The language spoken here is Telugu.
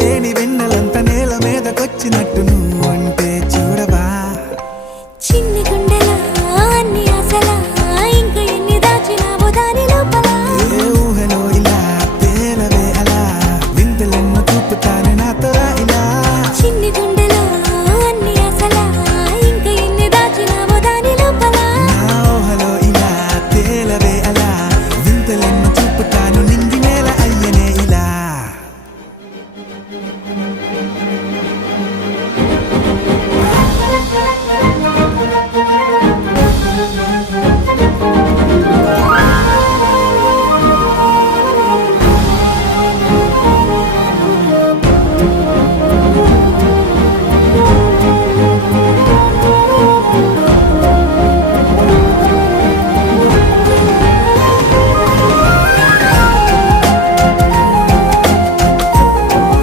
లేని వెన్నెలంత నేల మీదకొచ్చినట్టు నువ్వు అంటే చూడవా చిన్ని గుండెలా అన్ని ఆశలా ఇంకా ఎన్ని దాచినావో దాని లోపల ఏ ఊహలో ఇలా తేలవే అలా వింతలెన్నో చూపుతానే నాతో రా ఇలా చిన్ని గుండెలో అన్ని ఆశలా ఇంకా ఎన్ని దాచినావో దాని లోపల నా ఊహలో ఇలా తేలవే అలా వింతలెన్నో చూపుతాను నింగి నేల అయ్యనే ఇలా